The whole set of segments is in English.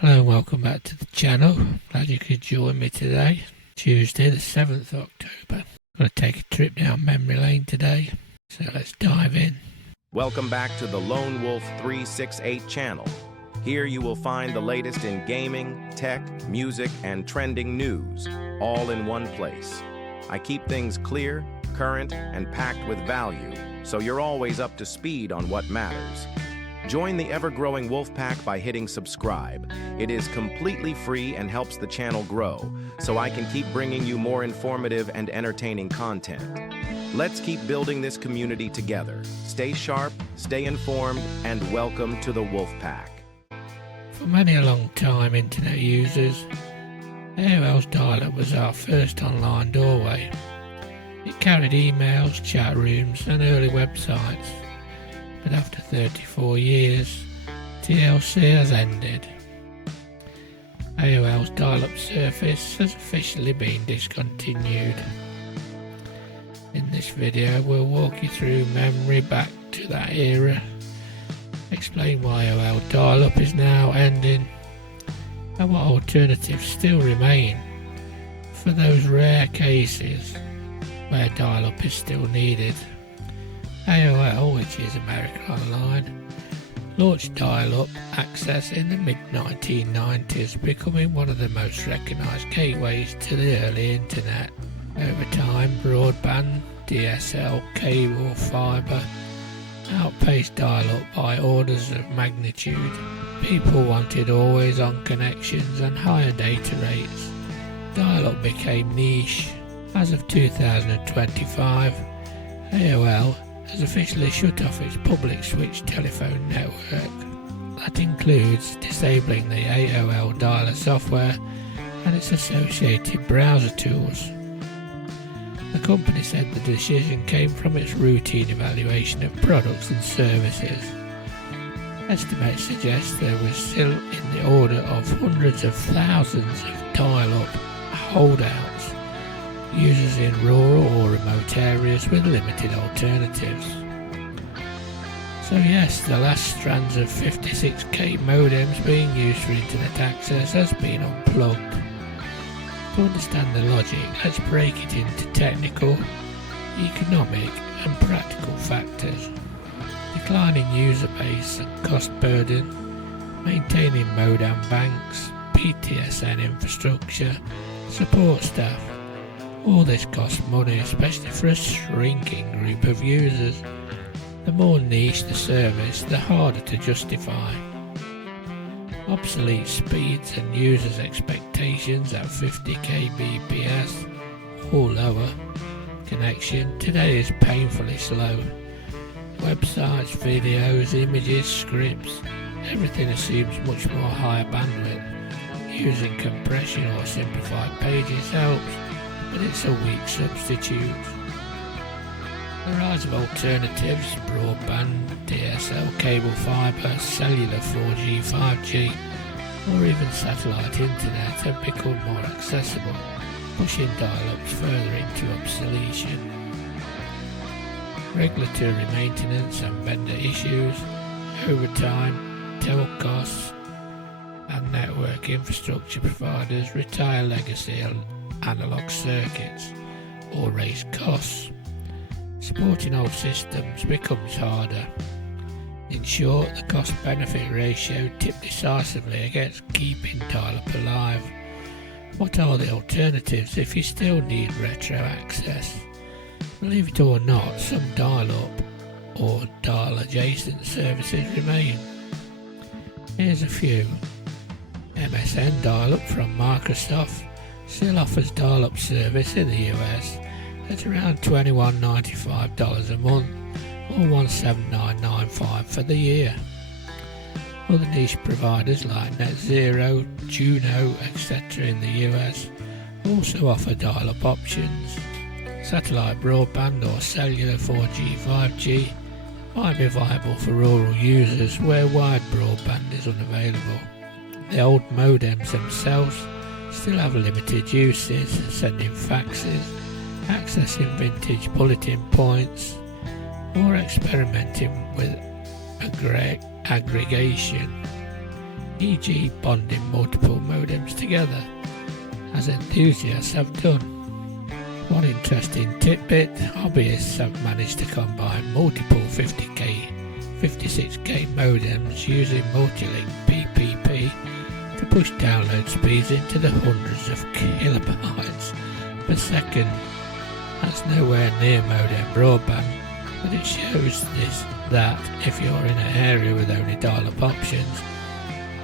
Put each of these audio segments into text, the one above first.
Hello and welcome back to the channel. Glad you could join me today. Tuesday the 7th of October. I'm going to take a trip down memory lane today, so let's dive in. Welcome back to the Lone Wolf 368 channel. Here you will find the latest in gaming, tech, music, and trending news, all in one place. I keep things clear, current, and packed with value, so you're always up to speed on what matters. Join the ever-growing Wolfpack by hitting subscribe. It is completely free and helps the channel grow, so I can keep bringing you more informative and entertaining content. Let's keep building this community together. Stay sharp, stay informed, and welcome to the Wolfpack. For many a long time internet users, AOL's dial-up was our first online doorway. It carried emails, chat rooms, and early websites. But after 34 years, TLC has ended. AOL's dial-up service has officially been discontinued. In this video we'll walk you through memory back to that era, explain why AOL dial-up is now ending, and what alternatives still remain for those rare cases where dial-up is still needed. AOL, which is America Online, launched dial-up access in the mid-1990s, becoming one of the most recognised gateways to the early internet. Over time, broadband, DSL, cable, fibre outpaced dial-up by orders of magnitude. People wanted always-on connections and higher data rates. Dial-up became niche. As of 2025, AOL has officially shut off its public switch telephone network. That includes disabling the AOL dialer software and its associated browser tools. The company said the decision came from its routine evaluation of products and services. Estimates suggest there was still in the order of hundreds of thousands of dial-up holdouts, users in rural or remote areas with limited alternatives. So yes, the last strands of 56k modems being used for internet access has been unplugged. To understand the logic, let's break it into technical, economic and practical factors. Declining user base and cost burden, maintaining modem banks, PTSN infrastructure, support staff. All this costs money, especially for a shrinking group of users. The more niche the service, the harder to justify. Obsolete speeds and users' expectations at 50 kbps or lower connection today is painfully slow. Websites, videos, images, scripts, everything assumes much more higher bandwidth. Using compression or simplified pages helps, but it's a weak substitute. The rise of alternatives, broadband, DSL, cable fibre, cellular 4G, 5G, or even satellite internet have become more accessible, pushing dial-ups further into obsolescence. Regulatory maintenance and vendor issues, overtime, toll costs, and network infrastructure providers retire legacy analog circuits or raise costs. Supporting old systems becomes harder. In short, the cost-benefit ratio tipped decisively against keeping dial-up alive. What are the alternatives if you still need retro access? Believe it or not, some dial-up or dial-adjacent services remain. Here's a few. MSN dial-up from Microsoft still offers dial-up service in the US at around $21.95 a month or $179.95 for the year. Other niche providers like NetZero, Juno, etc. in the US also offer dial-up options. Satellite broadband or cellular 4G, 5G might be viable for rural users where wide broadband is unavailable. The old modems themselves still have limited uses, sending faxes, accessing vintage bulletin points, or experimenting with aggregation. e.g. bonding multiple modems together, as enthusiasts have done. One interesting tidbit, hobbyists have managed to combine multiple 50K, 56K modems using multi-link PPP to push download speeds into the hundreds of kilobytes per second. That's nowhere near modem broadband, but it shows that if you're in an area with only dial-up options,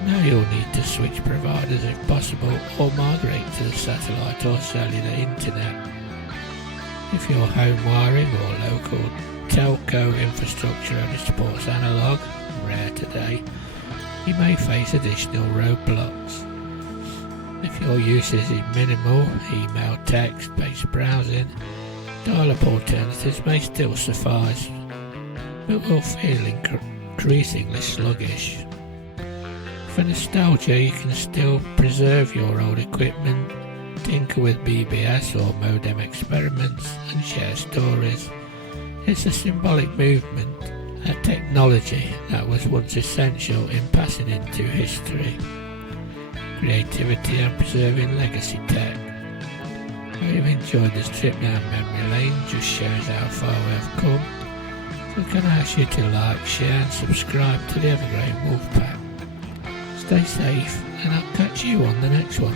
now you'll need to switch providers if possible, or migrate to the satellite or cellular internet. If your home wiring or local telco infrastructure only supports analog, rare today, you may face additional roadblocks. If your usage is minimal, email, text-based browsing, dial-up alternatives may still suffice, but will feel increasingly sluggish. For nostalgia, you can still preserve your old equipment, tinker with BBS or modem experiments, and share stories. It's a symbolic movement, a technology that was once essential in passing into history, creativity and preserving legacy tech. I hope you've enjoyed this trip down memory lane. Just shows how far we've come. So can I ask you to like, share and subscribe to the Evergreen Wolfpack. Stay safe and I'll catch you on the next one.